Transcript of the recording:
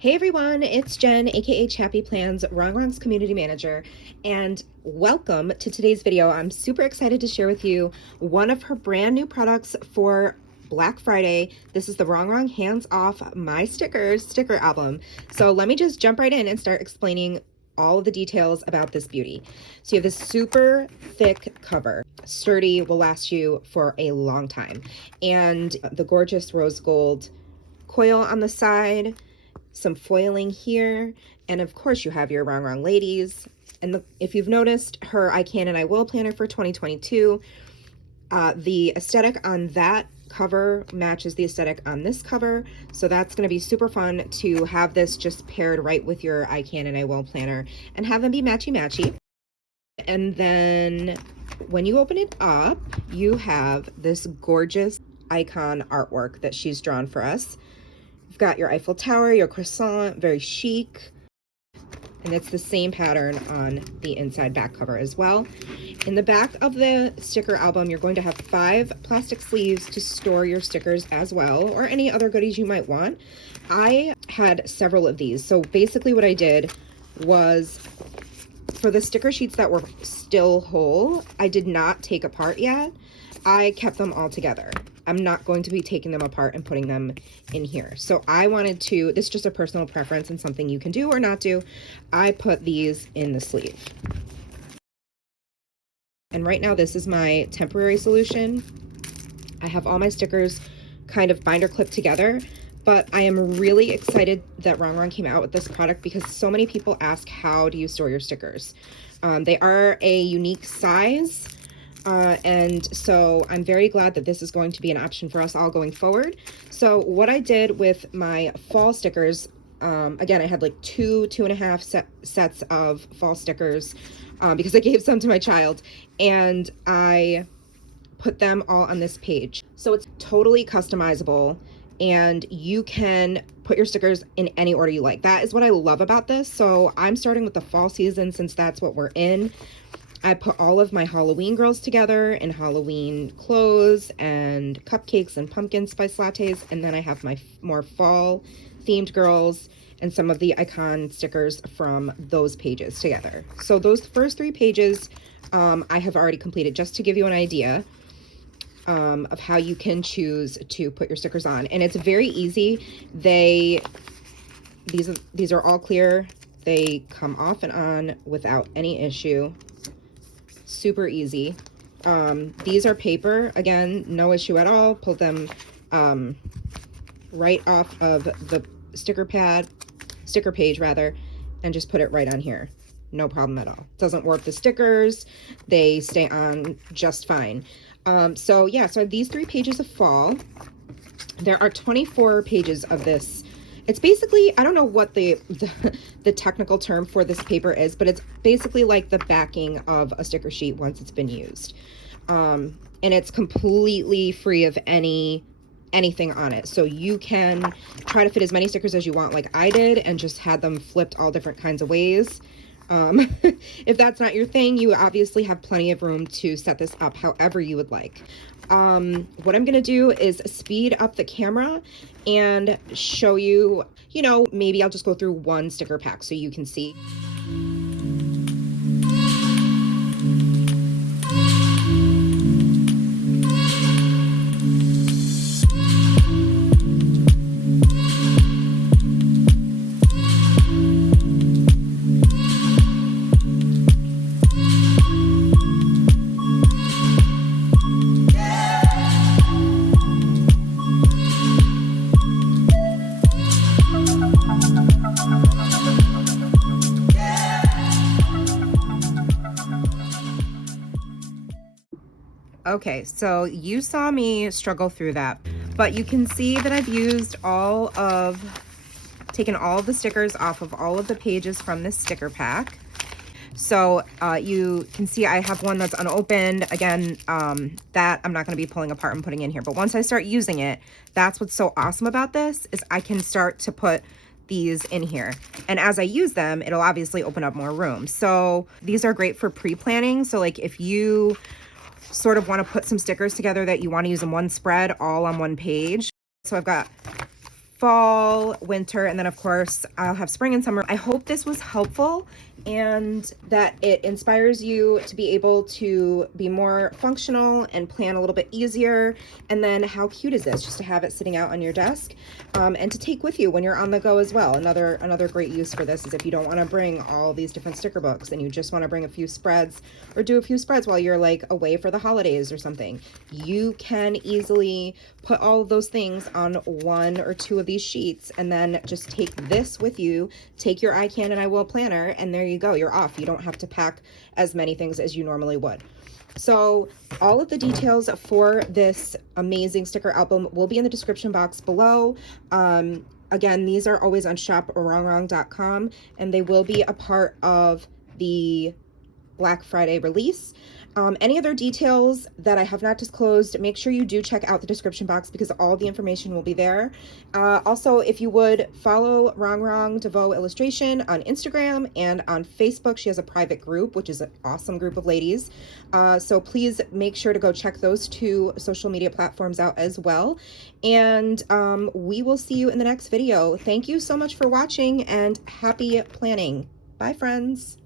Hey everyone, it's Jen, aka Chappy Plans, Rongrong's community manager, and welcome to today's video. I'm super excited to share with you one of her brand new products for Black Friday. This is the Rongrong Hands Off My Stickers sticker album. So let me just jump right in and start explaining all of the details about this beauty. So you have this super thick cover. Sturdy, will last you for a long time. And the gorgeous rose gold coil on the side, some foiling here, and of course you have your Rongrong ladies. And if you've noticed her I Can and I Will planner for 2022, the aesthetic on that cover matches the aesthetic on this cover, so that's going to be super fun to have this just paired right with your I Can and I Will planner and have them be matchy-matchy. And then when you open it up, you have this gorgeous icon artwork that she's drawn for us. You've got your Eiffel Tower, your croissant, very chic. And it's the same pattern on the inside back cover as well. In the back of the sticker album, you're going to have 5 plastic sleeves to store your stickers as well, or any other goodies you might want. I had several of these. So basically what I did was, for the sticker sheets that were still whole, I did not take apart yet. I kept them all together. I'm not going to be taking them apart and putting them in here. So I wanted to, this is just a personal preference and something you can do or not do. I put these in the sleeve. And right now this is my temporary solution. I have all my stickers kind of binder clipped together, but I am really excited that Rongrong came out with this product because so many people ask, how do you store your stickers? They are a unique size. And so I'm very glad that this is going to be an option for us all going forward. So what I did with my fall stickers, again, I had like 2.5 sets of fall stickers because I gave some to my child, and I put them all on this page. So it's totally customizable and you can put your stickers in any order you like. That is what I love about this. So I'm starting with the fall season since that's what we're in. I put all of my Halloween girls together in Halloween clothes and cupcakes and pumpkin spice lattes. And then I have my more fall themed girls and some of the icon stickers from those pages together. So those first 3 pages I have already completed, just to give you an idea of how you can choose to put your stickers on. And it's very easy. These are all clear. They come off and on without any issue. Super easy. These are paper, again, no issue at all. Pull them right off of the sticker page rather, and just put it right on here. No problem at all. Doesn't warp the stickers. They stay on just fine. So yeah, so I have these 3 pages of fall. There are 24 pages of this. It's basically, I don't know what the technical term for this paper is, but it's basically like the backing of a sticker sheet once it's been used. And it's completely free of anything on it. So you can try to fit as many stickers as you want, like I did, and just had them flipped all different kinds of ways. If that's not your thing, you obviously have plenty of room to set this up however you would like. What I'm gonna do is speed up the camera and show you, maybe I'll just go through one sticker pack so you can see. Okay, so you saw me struggle through that, but you can see that I've taken all of the stickers off of all of the pages from this sticker pack. So you can see I have one that's unopened. Again, that I'm not going to be pulling apart and putting in here, but once I start using it, that's what's so awesome about this, is I can start to put these in here, and as I use them, it'll obviously open up more room. So these are great for pre-planning. So like if you sort of want to put some stickers together that you want to use in one spread all on one page. So I've got fall, winter, and then of course I'll have spring and summer. I hope this was helpful and that it inspires you to be able to be more functional and plan a little bit easier. And then how cute is this, just to have it sitting out on your desk, and to take with you when you're on the go as well. Another great use for this is if you don't want to bring all these different sticker books and you just want to bring a few spreads or do a few spreads while you're like away for the holidays or something. You can easily put all of those things on one or two of these sheets and then just take this with you, take your I Can and I Will planner, and there you go, you're off. You don't have to pack as many things as you normally would. So all of the details for this amazing sticker album will be in the description box below. Again, these are always on shoprongrong.com, and they will be a part of the Black Friday release. Any other details that I have not disclosed, make sure you do check out the description box because all the information will be there. Also, if you would follow Rongrong DeVoe Illustration on Instagram and on Facebook, she has a private group, which is an awesome group of ladies. So please make sure to go check those two social media platforms out as well. And we will see you in the next video. Thank you so much for watching and happy planning. Bye, friends.